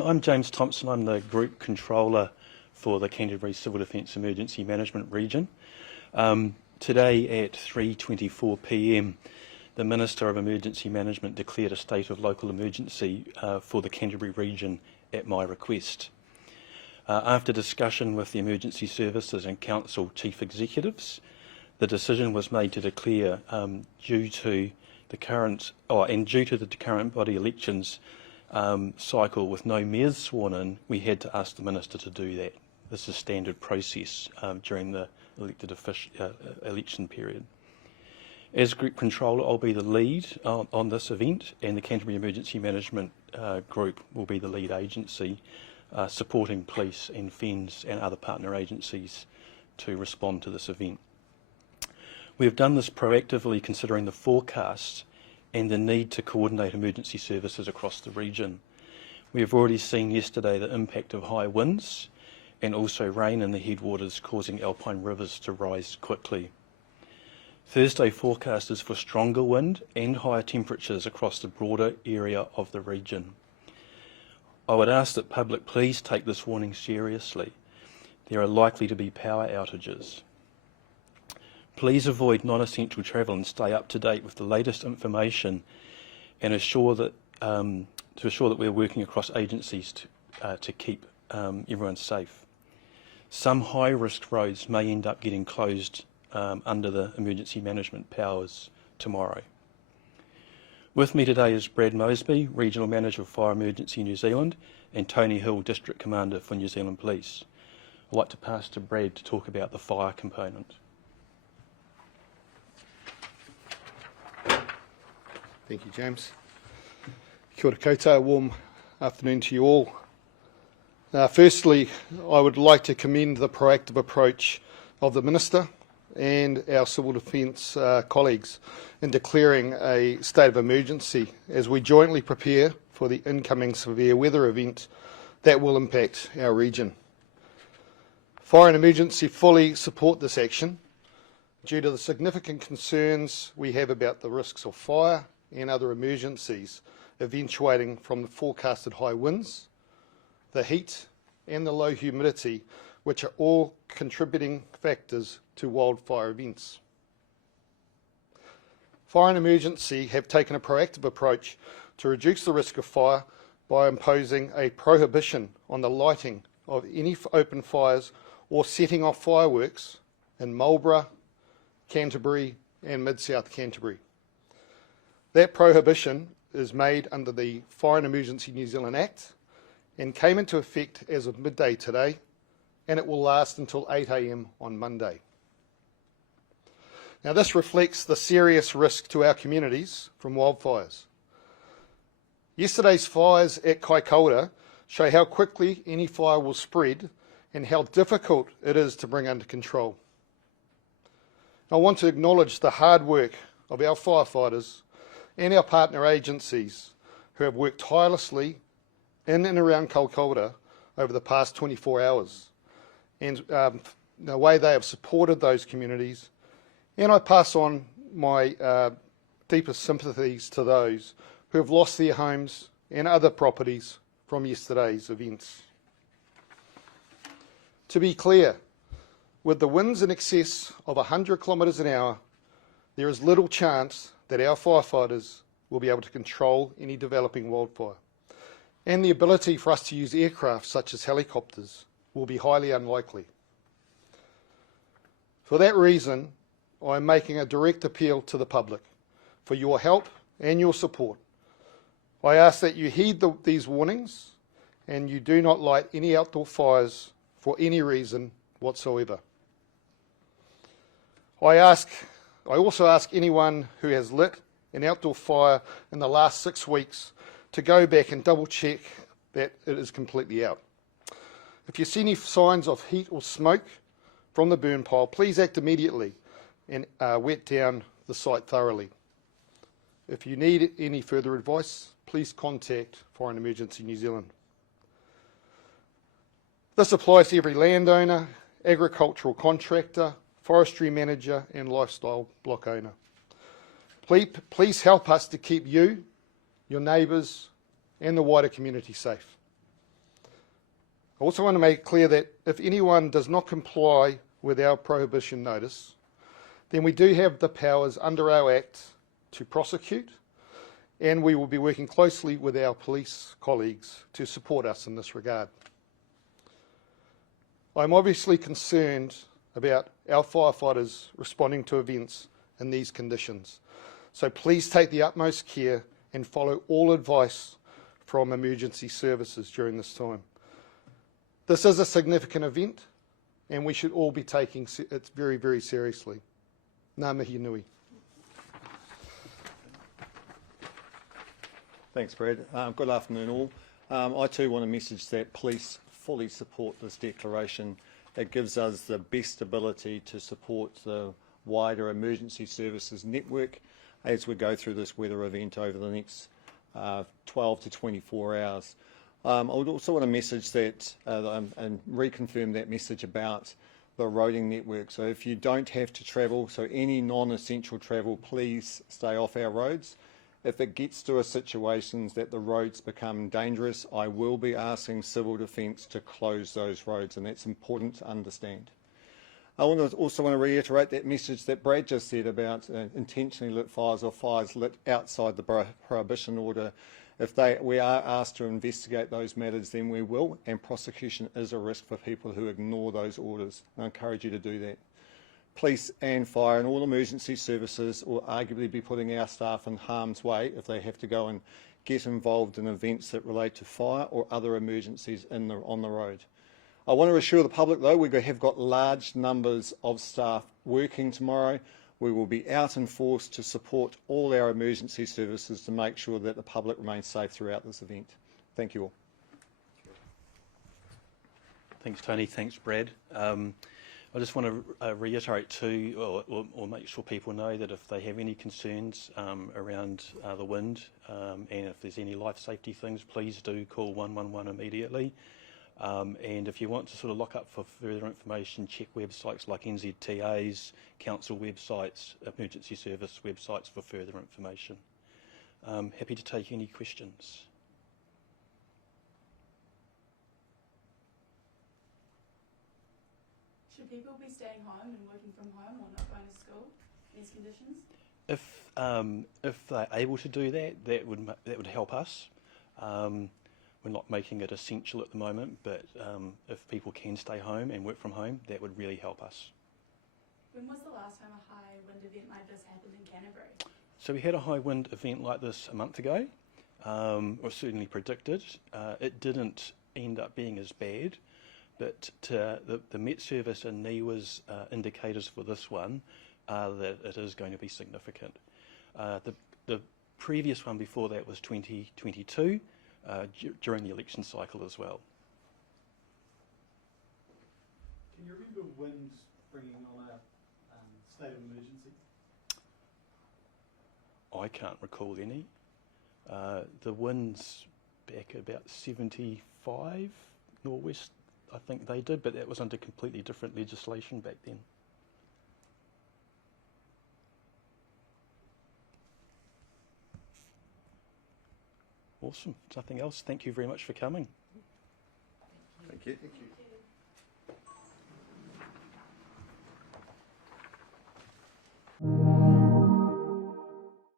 everyone. I'm James Thompson. I'm the Group Controller for the Canterbury Civil Defence Emergency Management Region. Today at 3:24 p.m, the Minister of Emergency Management declared a state of local emergency for the Canterbury region at my request. After discussion with the emergency services and council chief executives, the decision was made to declare due to the current body elections cycle with no mayors sworn in, we had to ask the Minister to do that. This is standard process during the elected election period. As Group Controller, I'll be the lead on this event, and the Canterbury Emergency Management Group will be the lead agency supporting police and Fenz and other partner agencies to respond to this event. We have done this proactively considering the forecasts and the need to coordinate emergency services across the region. We have already seen yesterday the impact of high winds and also rain in the headwaters causing alpine rivers to rise quickly. Thursday forecast is for stronger wind and higher temperatures across the broader area of the region. I would ask that public please take this warning seriously. There are likely to be power outages. Please avoid non-essential travel and stay up to date with the latest information, and to ensure that we're working across agencies to keep everyone safe. Some high-risk roads may end up getting closed under the emergency management powers tomorrow. With me today is Brad Mosby, Regional Manager of Fire Emergency New Zealand, and Tony Hill, District Commander for New Zealand Police. I'd like to pass to Brad to talk about the fire component. Thank you, James. Kia ora koutou, warm afternoon to you all. Firstly, I would like to commend the proactive approach of the Minister and our Civil Defence colleagues in declaring a state of emergency as we jointly prepare for the incoming severe weather event that will impact our region. Fire and Emergency fully support this action due to the significant concerns we have about the risks of fire and other emergencies eventuating from the forecasted high winds, the heat and the low humidity, which are all contributing factors to wildfire events. Fire and Emergency have taken a proactive approach to reduce the risk of fire by imposing a prohibition on the lighting of any open fires or setting off fireworks in Marlborough, Canterbury and Mid-South Canterbury. That prohibition is made under the Fire and Emergency New Zealand Act and came into effect as of midday today, and it will last until 8 a.m. on Monday. Now, this reflects the serious risk to our communities from wildfires. Yesterday's fires at Kaikōura show how quickly any fire will spread and how difficult it is to bring under control. I want to acknowledge the hard work of our firefighters and our partner agencies who have worked tirelessly in and around Kaikōura over the past 24 hours and the way they have supported those communities. And I pass on my deepest sympathies to those who have lost their homes and other properties from yesterday's events. To be clear, with the winds in excess of 100 kilometres an hour, there is little chance that our firefighters will be able to control any developing wildfire. And the ability for us to use aircraft such as helicopters will be highly unlikely. For that reason, I am making a direct appeal to the public for your help and your support. I ask that you heed these warnings and you do not light any outdoor fires for any reason whatsoever. I also ask anyone who has lit an outdoor fire in the last 6 weeks to go back and double check that it is completely out. If you see any signs of heat or smoke from the burn pile, please act immediately and wet down the site thoroughly. If you need any further advice, please contact Fire and Emergency New Zealand. This applies to every landowner, agricultural contractor, forestry manager and lifestyle block owner. Please help us to keep you, your neighbours and the wider community safe. I also want to make it clear that if anyone does not comply with our prohibition notice, then we do have the powers under our Act to prosecute, and we will be working closely with our police colleagues to support us in this regard. I'm obviously concerned about our firefighters responding to events in these conditions, so please take the utmost care and follow all advice from emergency services during this time. This is a significant event, and we should all be taking it very, very seriously. Ngā mihi nui. Thanks, Brad. Good afternoon, all. I too want to message that police fully support this declaration. It gives us the best ability to support the wider emergency services network as we go through this weather event over the next 12 to 24 hours. I would also want to message that and reconfirm that message about the roading network. So if you don't have to travel, so any non-essential travel, please stay off our roads. If it gets to a situation that the roads become dangerous, I will be asking Civil Defence to close those roads, and that's important to understand. I also want to reiterate that message that Brad just said about intentionally lit fires or fires lit outside the prohibition order. If we are asked to investigate those matters, then we will, and prosecution is a risk for people who ignore those orders. I encourage you to do that. Police and fire and all emergency services will arguably be putting our staff in harm's way if they have to go and get involved in events that relate to fire or other emergencies on the road. I want to assure the public, though, we have got large numbers of staff working tomorrow. We will be out in force to support all our emergency services to make sure that the public remains safe throughout this event. Thank you all. Thanks, Tony. Thanks, Brad. I just want to reiterate too, or make sure people know that if they have any concerns around the wind and if there's any life safety things, please do call 111 immediately. And if you want to sort of look up for further information, check websites like NZTA's, council websites, emergency service websites for further information. Happy to take any questions. Should people be staying home and working from home or not going to school in these conditions? If they're able to do that, that would help us. We're not making it essential at the moment, but if people can stay home and work from home, that would really help us. When was the last time a high wind event like this happened in Canterbury? So we had a high wind event like this a month ago, or certainly predicted. It didn't end up being as bad, but the Met Service and NIWA's indicators for this one are that it is going to be significant. The previous one before that was 2022, during the election cycle as well. Can you remember winds bringing on a state of emergency? I can't recall any. The winds back at about 75 northwest, I think they did, but that was under completely different legislation back then. Awesome. Nothing else. Thank you very much for coming. Thank you. Thank you.